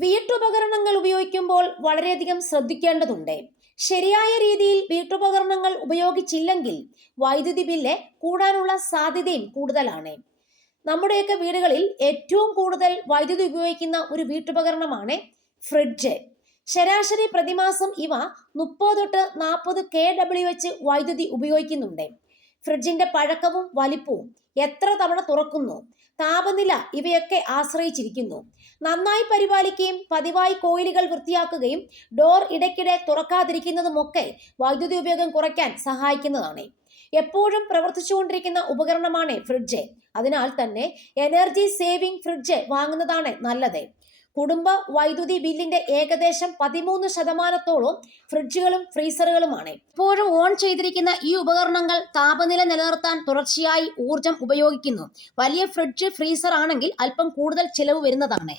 വീട്ടുപകരണങ്ങൾ ഉപയോഗിക്കുമ്പോൾ വളരെയധികം ശ്രദ്ധിക്കേണ്ടതുണ്ട്. ശരിയായ രീതിയിൽ വീട്ടുപകരണങ്ങൾ ഉപയോഗിച്ചില്ലെങ്കിൽ വൈദ്യുതി ബില്ല് കൂടാനുള്ള സാധ്യതയും കൂടുതലാണ്. നമ്മുടെയൊക്കെ വീടുകളിൽ ഏറ്റവും കൂടുതൽ വൈദ്യുതി ഉപയോഗിക്കുന്ന ഒരു വീട്ടുപകരണമാണ് ഫ്രിഡ്ജ്. ശരാശരി പ്രതിമാസം ഇവ 30 തൊട്ട് 40 kW വൈദ്യുതി ഉപയോഗിക്കുന്നുണ്ട്. ഫ്രിഡ്ജിന്റെ പഴക്കവും വലിപ്പവും, എത്ര തവണ തുറക്കുന്നു, താപനില ഇവയൊക്കെ ആശ്രയിച്ചിരിക്കുന്നു. നന്നായി പരിപാലിക്കുകയും പതിവായി കോയിലുകൾ വൃത്തിയാക്കുകയും ഡോർ ഇടയ്ക്കിടെ തുറക്കാതിരിക്കുന്നതുമൊക്കെ വൈദ്യുതി ഉപയോഗം കുറയ്ക്കാൻ സഹായിക്കുന്നതാണ്. എപ്പോഴും പ്രവർത്തിച്ചുകൊണ്ടിരിക്കുന്ന ഉപകരണമാണ് ഫ്രിഡ്ജ്. അതിനാൽ തന്നെ എനർജി സേവിംഗ് ഫ്രിഡ്ജ് വാങ്ങുന്നതാണ് നല്ലത്. കുടുംബ വൈദ്യുതി ബില്ലിന്റെ ഏകദേശം 13% ഫ്രിഡ്ജുകളും ഫ്രീസറുകളുമാണ്. എപ്പോഴും ഓൺ ചെയ്തിരിക്കുന്ന ഈ ഉപകരണങ്ങൾ താപനില നിലനിർത്താൻ തുടർച്ചയായി ഊർജം ഉപയോഗിക്കുന്നു. വലിയ ഫ്രിഡ്ജ്, ഫ്രീസർ ആണെങ്കിൽ അല്പം കൂടുതൽ ചിലവ് വരുന്നതാണ്.